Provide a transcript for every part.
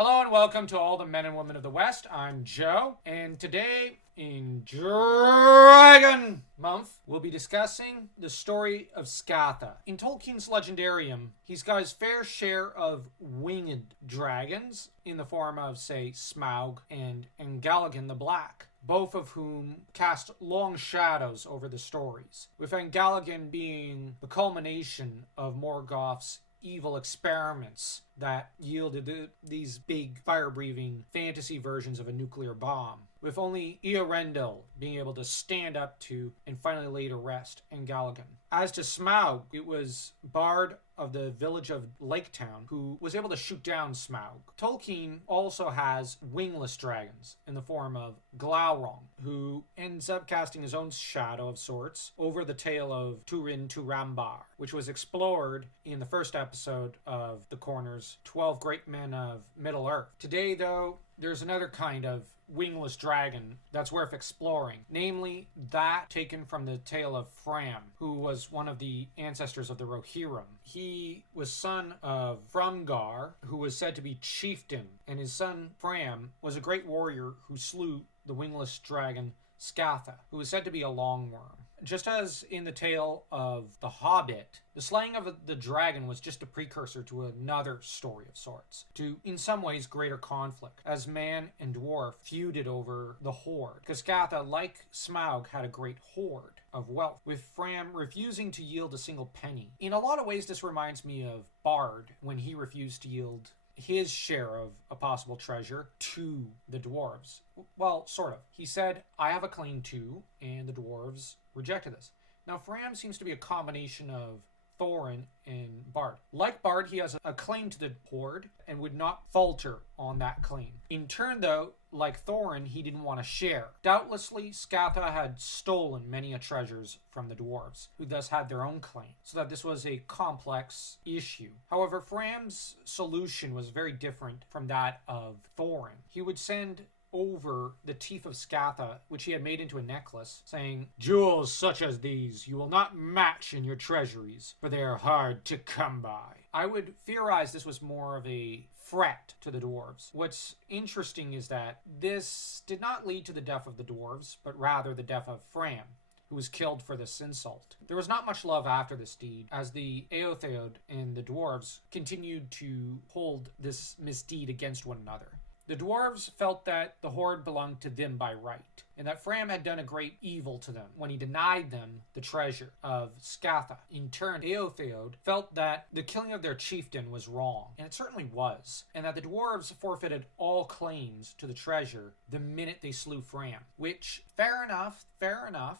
Hello and welcome to all the men and women of the West. I'm Joe, and today in Dragon Month, we'll be discussing the story of Scatha. In Tolkien's Legendarium, he's got his fair share of winged dragons in the form of, say, Smaug and Angalagan the Black, both of whom cast long shadows over the stories, with Angalagan being the culmination of Morgoth's evil experiments that yielded these big fire-breathing fantasy versions of a nuclear bomb, with only Eorendil being able to stand up to and finally lay to rest Angalagan. As to Smaug, it was Bard of the village of Laketown who was able to shoot down Smaug. Tolkien also has wingless dragons in the form of Glaurung, who ends up casting his own shadow of sorts over the tale of Turin Turambar, which was explored in the first episode of The Corner's 12 Great Men of Middle-earth. Today, though, there's another kind of wingless dragon that's worth exploring, namely that taken from the tale of Fram, who was one of the ancestors of the Rohirrim. He was son of Frumgar, who was said to be chieftain, and his son Fram was a great warrior who slew the wingless dragon Scatha, who was said to be a longworm. Just as in the tale of The Hobbit, the slaying of the dragon was just a precursor to another story of sorts, to, in some ways, greater conflict, as man and dwarf feuded over the hoard. Because Scatha, like Smaug, had a great hoard of wealth, with Fram refusing to yield a single penny. In a lot of ways, this reminds me of Bard, when he refused to yield his share of a possible treasure to the dwarves. Well, sort of. He said, I have a claim to, and the dwarves rejected this. Now, Fram seems to be a combination of Thorin and Bard. Like Bard, he has a claim to the hoard and would not falter on that claim. In turn, though, like Thorin, he didn't want to share. Doubtlessly, Scatha had stolen many a treasures from the dwarves, who thus had their own claim, so that this was a complex issue. However, Fram's solution was very different from that of Thorin. He would send over the teeth of Scatha, which he had made into a necklace, saying, Jewels such as these you will not match in your treasuries, for they are hard to come by. I would theorize this was more of a threat to the dwarves. What's interesting is that this did not lead to the death of the dwarves, but rather the death of Fram, who was killed for this insult. There was not much love after this deed, as the Eotheod and the dwarves continued to hold this misdeed against one another. The dwarves felt that the hoard belonged to them by right, and that Fram had done a great evil to them when he denied them the treasure of Scatha. In turn, Eotheod felt that the killing of their chieftain was wrong, and it certainly was, and that the dwarves forfeited all claims to the treasure the minute they slew Fram, which, fair enough,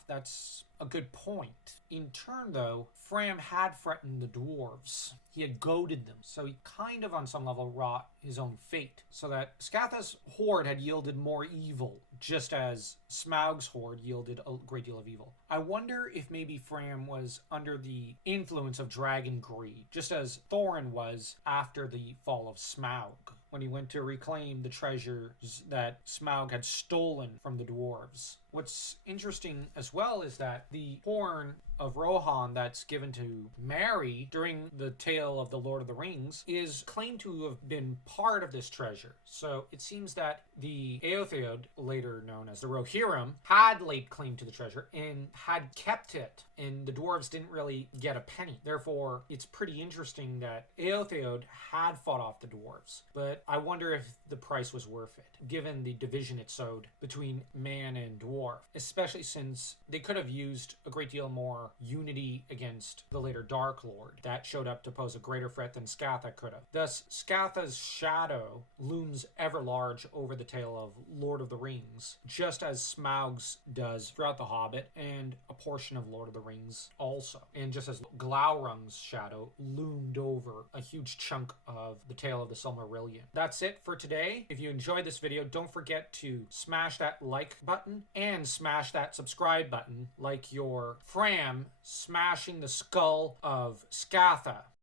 that's a good point. In turn, though, Fram had threatened the dwarves. He had goaded them, so he kind of, on some level, wrought his own fate, so that Scatha's hoard had yielded more evil, just as Smaug's hoard yielded a great deal of evil. I wonder if maybe Fram was under the influence of dragon greed, just as Thorin was after the fall of Smaug, when he went to reclaim the treasures that Smaug had stolen from the dwarves. What's interesting as well is that the horn of Rohan that's given to Merry during the tale of the Lord of the Rings is claimed to have been part of this treasure. So it seems that the Eotheod, later known as the Rohirrim, had laid claim to the treasure and had kept it, and the dwarves didn't really get a penny. Therefore, it's pretty interesting that Eotheod had fought off the dwarves, but I wonder if the price was worth it, given the division it sowed between man and dwarf, especially since they could have used a great deal more unity against the later Dark Lord that showed up to pose a greater threat than Scatha could have. Thus, Scatha's shadow looms ever large over the tale of Lord of the Rings, just as Smaug's does throughout The Hobbit and a portion of Lord of the Rings also, and just as Glaurung's shadow loomed over a huge chunk of the tale of the Silmarillion. That's it for today. If you enjoyed this video, don't forget to smash that like button and smash that subscribe button, like your Fram smashing the skull of Scatha.